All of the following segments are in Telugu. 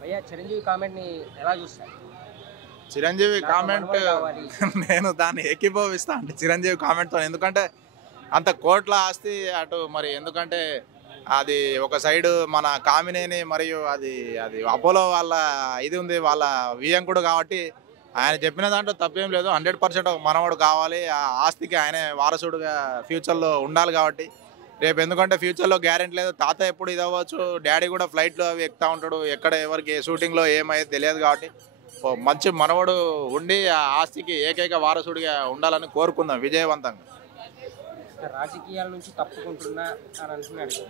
భయ్యా చిరంజీవి కామెంట్ని ఎలా చూస్తారు? చిరంజీవి నాకు కామెంట్ మనవడు కావాలి. నేను దాన్ని ఏకీభవిస్తా అంటే చిరంజీవి కామెంట్తో. ఎందుకంటే అంత కోట్ల ఆస్తి అటు మరి ఎందుకంటే అది ఒక సైడు మన కామినేని మరియు అది అది అపోలో వాళ్ళ ఇది ఉంది, వాళ్ళ వియంకుడు కాబట్టి ఆయన చెప్పిన దాంట్లో తప్పేం లేదు. 100% ఒక మనవడు కావాలి, ఆ ఆస్తికి ఆయనే వారసుడుగా ఫ్యూచర్లో ఉండాలి కాబట్టి. రేపు ఎందుకంటే ఫ్యూచర్లో గ్యారెంటీ లేదు, తాత ఎప్పుడు ఇది అవ్వచ్చు, డాడీ కూడా ఫ్లైట్లో అవి ఎక్కుతూ ఉంటాడు, ఎక్కడ ఎవరికి షూటింగ్లో ఏమయ్యేది తెలియదు కాబట్టి ఓ మంచి మనవడు ఉండి ఆ ఆస్తికి ఏకైక వారసుడిగా ఉండాలని కోరుకుందాం విజయవంతంగా. రాజకీయాల నుంచి తప్పుకుంటున్నా అని అంటున్నాడు,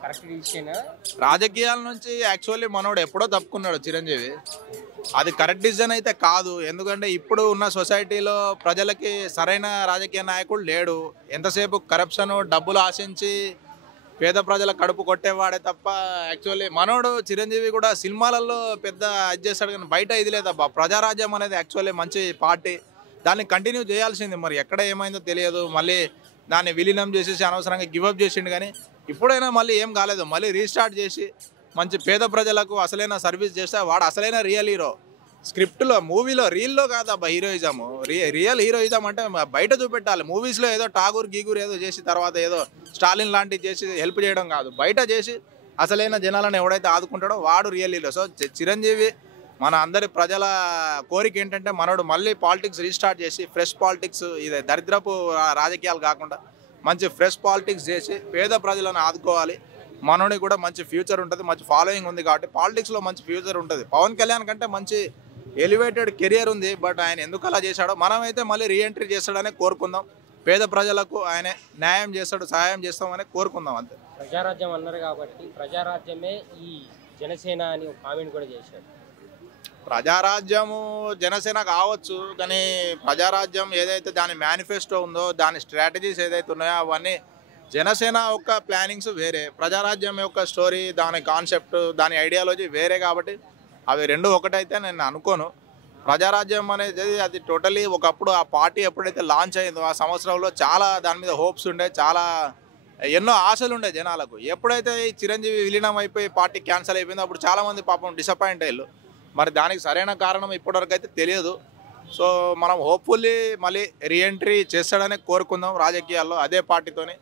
కరెక్ట్ డిసిషనా? రాజకీయాల నుంచి యాక్చువల్లీ మనోడు ఎప్పుడో తప్పుకున్నాడు చిరంజీవి. అది కరెక్ట్ డిసిజన్ అయితే కాదు. ఎందుకంటే ఇప్పుడు ఉన్న సొసైటీలో ప్రజలకి సరైన రాజకీయ నాయకుడు లేడు. ఎంతసేపు కరప్షన్, డబ్బులు ఆశించి పేద ప్రజల కడుపు కొట్టేవాడే తప్ప యాక్చువల్లీ మనోడు చిరంజీవి కూడా సినిమాలలో పెద్ద ఇది చేస్తాడు కానీ బయట ఇది లేదబ్బా. ప్రజారాజ్యం అనేది యాక్చువల్లీ మంచి పార్టీ, దాన్ని కంటిన్యూ చేయాల్సింది. మరి ఎక్కడ ఏమైందో తెలియదు, మళ్ళీ దాన్ని విలీనం చేసేసి అనవసరంగా గివప్ చేసిండు. కానీ ఇప్పుడైనా మళ్ళీ ఏం కాలేదు, మళ్ళీ రీస్టార్ట్ చేసి మంచి పేద ప్రజలకు అసలైన సర్వీస్ చేస్తే వాడు అసలైన రియల్ హీరో. స్క్రిప్ట్లో, మూవీలో, రీల్లో కాదబ్బా హీరోయిజము. రియల్ హీరోయిజం అంటే బయట చూపెట్టాలి. మూవీస్లో ఏదో టాగూర్ గీగూర్ ఏదో చేసి తర్వాత ఏదో స్టాలిన్ లాంటివి చేసి హెల్ప్ చేయడం కాదు, బయట చేసి అసలైన జనాలను ఎవడైతే ఆదుకుంటాడో వాడు రియల్ హీరో. సో చిరంజీవి మన అందరి ప్రజల కోరిక ఏంటంటే మనోడు మళ్ళీ పాలిటిక్స్ రీస్టార్ట్ చేసి ఫ్రెష్ పాలిటిక్స్, ఇది దరిద్రపు రాజకీయాలు కాకుండా మంచి ఫ్రెష్ పాలిటిక్స్ చేసి పేద ప్రజలను ఆదుకోవాలి. మనోడికి కూడా మంచి ఫ్యూచర్ ఉంటుంది, మంచి ఫాలోయింగ్ ఉంది కాబట్టి పాలిటిక్స్లో మంచి ఫ్యూచర్ ఉంటుంది. పవన్ కళ్యాణ్ కంటే మంచి ఎలివేటెడ్ కెరియర్ ఉంది, బట్ ఆయన ఎందుకు అలా చేశాడో మనమైతే మళ్ళీ రీఎంట్రీ చేస్తాడనే కోరుకుందాం. పేద ప్రజలకు ఆయన న్యాయం చేస్తాడు, సహాయం చేస్తామని కోరుకుందాం అంతే. ప్రజారాజ్యం అన్నారు కాబట్టి ప్రజారాజ్యమే ఈ జనసేన అని ఒక కామెంట్ కూడా చేశాడు. ప్రజారాజ్యము జనసేన కావచ్చు, కానీ ప్రజారాజ్యం ఏదైతే దాని మేనిఫెస్టో ఉందో, దాని స్ట్రాటజీస్ ఏదైతే ఉన్నాయో అవన్నీ జనసేన యొక్క ప్లానింగ్స్ వేరే, ప్రజారాజ్యం యొక్క స్టోరీ, దాని కాన్సెప్ట్, దాని ఐడియాలజీ వేరే కాబట్టి అవి రెండు ఒకటైతే నేను అనుకోను. ప్రజారాజ్యం అనేది అది టోటలీ ఒకప్పుడు ఆ పార్టీ ఎప్పుడైతే లాంచ్ అయిందో ఆ సంవత్సరంలో చాలా దాని మీద హోప్స్ ఉండే, చాలా ఎన్నో ఆశలు ఉండే జనాలకు. ఎప్పుడైతే ఈ చిరంజీవి విలీనం అయిపోయి పార్టీ క్యాన్సిల్ అయిపోయిందో అప్పుడు చాలామంది పాపం డిసప్పాయింట్ అయ్యారు. మరి దానికి సరైన కారణం ఇప్పటివరకు అయితే తెలియదు. సో మనం హోప్ఫుల్లీ మళ్ళీ రీఎంట్రీ చేస్తాడని కోరుకుందాం రాజకీయాల్లో అదే పార్టీతోని.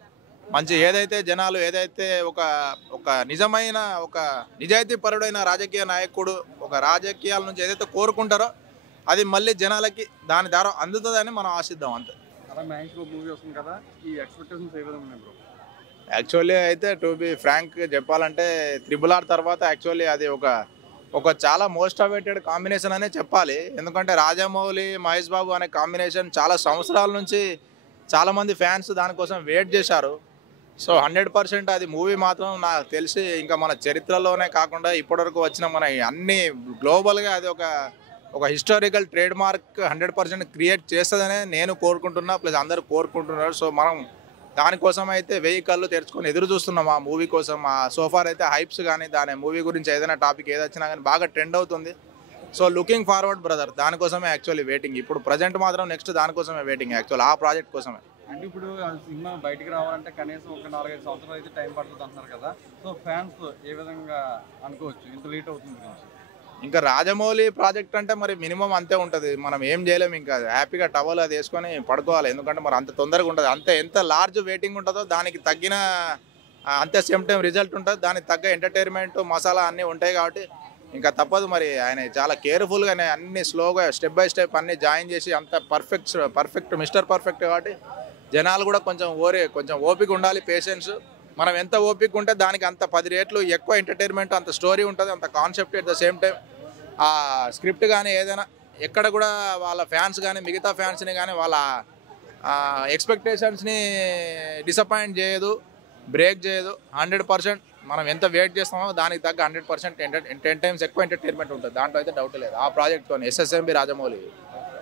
మంచి ఏదైతే జనాలు ఏదైతే ఒక నిజమైన ఒక నిజాయితీ పరుడైన రాజకీయ నాయకుడు ఒక రాజకీయాల నుంచి ఏదైతే కోరుకుంటారో అది మళ్ళీ జనాలకి దాని ద్వారా అందుతుందని మనం ఆశిద్దాం అంతే. మూవీ వస్తుంది కదా, ఈ ఎక్స్పెక్టేషన్స్ ఏ విధంగా ఉన్నాయి బ్రో? యాక్చువల్లీ అయితే టు బి ఫ్రాంక్ చెప్పాలంటే RRR తర్వాత యాక్చువల్లీ అది ఒక చాలా మోస్ట్ అవైటెడ్ కాంబినేషన్ అనే చెప్పాలి. ఎందుకంటే రాజమౌళి, మహేష్ బాబు అనే కాంబినేషన్ చాలా సంవత్సరాల నుంచి చాలామంది ఫ్యాన్స్ దానికోసం వెయిట్ చేశారు. సో 100% అది మూవీ మాత్రం నాకు తెలిసి ఇంకా మన చరిత్రలోనే కాకుండా ఇప్పటివరకు వచ్చిన మన అన్ని గ్లోబల్గా అది ఒక హిస్టారికల్ ట్రేడ్ మార్క్ 100% క్రియేట్ చేస్తుందనే నేను కోరుకుంటున్నా, ప్లస్ అందరూ కోరుకుంటున్నారు. సో మనం దానికోసం అయితే 1000 కళ్ళు తెరుచుకొని ఎదురు చూస్తున్నాం ఆ మూవీ కోసం. ఆ సోఫార్ అయితే హైప్స్ కానీ దాని మూవీ గురించి ఏదైనా టాపిక్ ఏదొచ్చినా కానీ బాగా ట్రెండ్ అవుతుంది. సో లుకింగ్ ఫార్వర్డ్ బ్రదర్, దానికోసమే యాక్చువల్లీ వెయిటింగ్. ఇప్పుడు ప్రజెంట్ మాత్రం నెక్స్ట్ దానికోసమే వెయిటింగ్ యాక్చువల్, ఆ ప్రాజెక్ట్ కోసమే. అంటే ఇప్పుడు ఆ సినిమా బయటికి రావాలంటే కనీసం ఒక 4-5 సంవత్సరాలు అయితే టైం పడుతుంది అంటున్నారు కదా. సో ఫ్యాన్స్ ఏ విధంగా అనుకోవచ్చు ఇంత లేట్ అవుతుంది గురించి? ఇంకా రాజమౌళి ప్రాజెక్ట్ అంటే మరి మినిమం అంతే ఉంటుంది, మనం ఏం చేయలేము. ఇంకా హ్యాపీగా టవల్ అది వేసుకొని పడుకోవాలి. ఎందుకంటే మరి అంత తొందరగా ఉంటుంది, అంతే ఎంత లార్జ్ వెయిటింగ్ ఉంటుందో దానికి తగ్గిన అంతే సేమ్ టైం రిజల్ట్ ఉంటుంది, దానికి తగ్గ ఎంటర్టైన్మెంట్ మసాలా అన్నీ ఉంటాయి కాబట్టి ఇంకా తప్పదు. మరి ఆయన చాలా కేర్ఫుల్గానే అన్ని స్లోగా స్టెప్ బై స్టెప్ అన్ని జాయిన్ చేసి అంత పర్ఫెక్ట్ మిస్టర్ పర్ఫెక్ట్ కాబట్టి జనాలు కూడా కొంచెం ఓపిక ఉండాలి, పేషెన్స్. మనం ఎంత ఓపిక ఉంటే దానికి అంత 10 రెట్లు ఎక్కువ ఎంటర్టైన్మెంట్, అంత స్టోరీ ఉంటుంది, అంత concept. At the same time ఆ స్క్రిప్ట్ కానీ ఏదైనా ఎక్కడ కూడా వాళ్ళ ఫ్యాన్స్ కానీ మిగతా ఫ్యాన్స్ని కానీ వాళ్ళ ఎక్స్పెక్టేషన్స్ని డిసప్పాయింట్ చేయదు, బ్రేక్ చేయదు. 100% మనం ఎంత వెయిట్ చేస్తామో దానికి తగ్గ 100% 10 టైమ్స్ ఎక్కువ ఎంటర్టైన్మెంట్ ఉంటుంది, దాంట్లో అయితే డౌట్ లేదు. ఆ ప్రాజెక్ట్తో SSMB రాజమౌళి.